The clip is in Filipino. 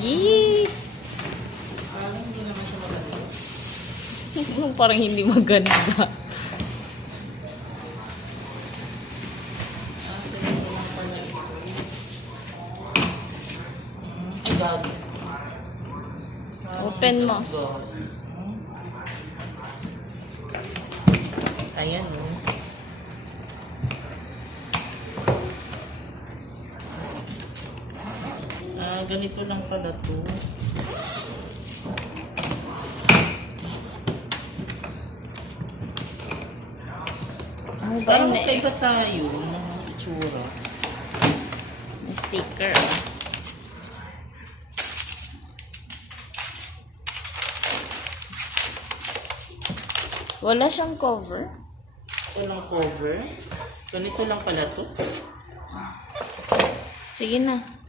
Yee! Parang hindi naman siya maganda. Parang hindi maganda. Ganito lang pala ito. Ay, gago. Open mo. Gas. Ayan, oh. Ganito lang pala to. Ano ba Parang yun eh? magkaiba tayo ng itsura. May sticker. Wala siyang cover. Walang cover. Ganito lang pala to. Sige na.